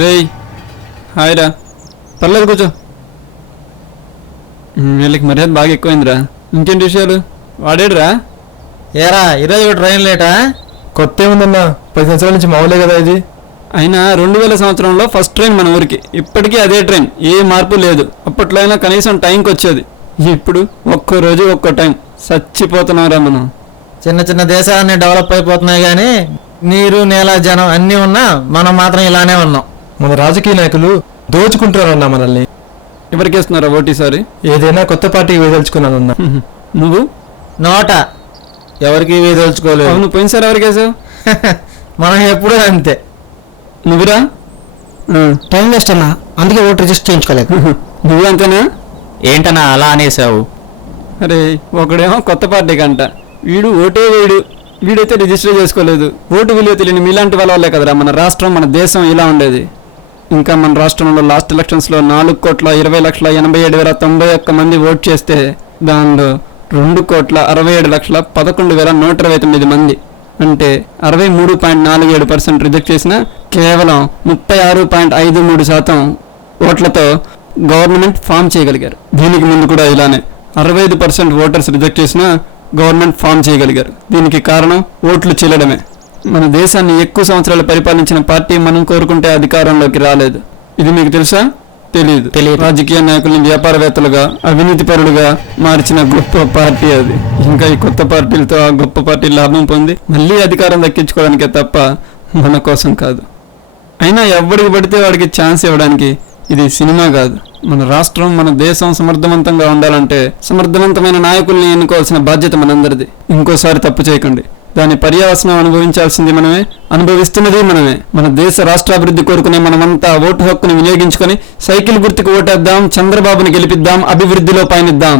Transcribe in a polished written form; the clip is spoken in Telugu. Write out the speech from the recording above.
రేయ్ హాయ్ రా, పర్లేదు కూర్చో. వీళ్ళకి మర్యాద బాగా ఎక్కువైందిరా. ఇంకేంటి విషయాలు? వాడేడురా? ఏరా ఈరోజు ట్రైన్ లేటా? కొత్త ఏముందన్నా, 10 సంవత్సరాల నుంచి మామూలే కదా ఇది. అయినా 2000 సంవత్సరంలో ఫస్ట్ ట్రైన్ మన ఊరికి. ఇప్పటికీ అదే ట్రైన్, ఏ మార్పు లేదు. అప్పట్లో అయినా కనీసం టైంకి వచ్చేది. ఇప్పుడు ఒక్కో రోజు ఒక్కో టైం. చచ్చిపోతున్నారా మనం. చిన్న చిన్న దేశాలన్నీ డెవలప్ అయిపోతున్నాయి కానీ నీరు నేల జనం అన్నీ ఉన్నా మనం మాత్రం ఇలానే ఉన్నాం. మన రాజకీయ నాయకులు దోచుకుంటున్నారన్నా మనల్ని. ఎవరికేస్తున్నారా ఓటు ఈసారి? ఏదైనా కొత్త పార్టీకి వేదలుచుకున్నానన్నా. నువ్వు? నోట ఎవరికి వేదలుచుకోలేదు. అవును, పోయినసారి ఎవరికేసావు? మనం ఎప్పుడూ అంతే. నువ్వురా? టైం వేస్ట్ అన్నా, అందుకే ఓటు రిజిస్టర్ చేయించుకోలేదు. నువ్వు అంతేనా? ఏంటన్నా అలా అనేసావు? అరే, ఒకడేమో కొత్త పార్టీకి అంట, వీడు ఓటే వీడైతే రిజిస్టర్ చేసుకోలేదు. ఓటు విలువ తెలియని మీలాంటి వాళ్ళ వల్లే కదరా మన రాష్ట్రం, మన దేశం ఇలా ఉండేది. ఇంకా మన రాష్ట్రంలో లాస్ట్ ఎలక్షన్స్లో 4,20,87,091 మంది ఓట్ చేస్తే దానిలో 2,67,11,129 మంది, అంటే 63.47% రిజెక్ట్ చేసిన కేవలం 36.53% ఓట్లతో గవర్నమెంట్ ఫామ్ చేయగలిగారు. దీనికి ముందు కూడా ఇలానే 65% ఓటర్స్ రిజెక్ట్ చేసిన గవర్నమెంట్ ఫామ్ చేయగలిగారు. దీనికి కారణం ఓట్లు చెల్లడమే. మన దేశాన్ని ఎక్కువ సంవత్సరాలు పరిపాలించిన పార్టీ మనం కోరుకుంటే అధికారంలోకి రాలేదు. ఇది మీకు తెలుసా? తెలియదు. రాజకీయ నాయకుల్ని వ్యాపారవేత్తలుగా, అవినీతిపరులుగా మార్చిన గొప్ప పార్టీ అది. ఇంకా ఈ కొత్త పార్టీలతో ఆ గొప్ప పార్టీ లాభం పొంది మళ్ళీ అధికారం దక్కించుకోవడానికే తప్ప మన కోసం కాదు. అయినా ఎవడికి పడితే వాడికి ఛాన్స్ ఇవ్వడానికి ఇది సినిమా కాదు. మన రాష్ట్రం, మన దేశం సమర్థవంతంగా ఉండాలంటే సమర్థవంతమైన నాయకుల్ని ఎన్నుకోవాల్సిన బాధ్యత మనందరిది. ఇంకోసారి తప్పు చేయకండి. దాని పర్యవసనం అనుభవించాల్సింది మనమే, అనుభవిస్తున్నది మనమే. మన దేశ రాష్ట్రాభివృద్ధి కోరుకునే మనమంతా ఓటు హక్కును వినియోగించుకొని సైకిల్ గుర్తుకు ఓటేద్దాం, చంద్రబాబుని గెలిపిద్దాం, అభివృద్ధిలో పయనిద్దాం.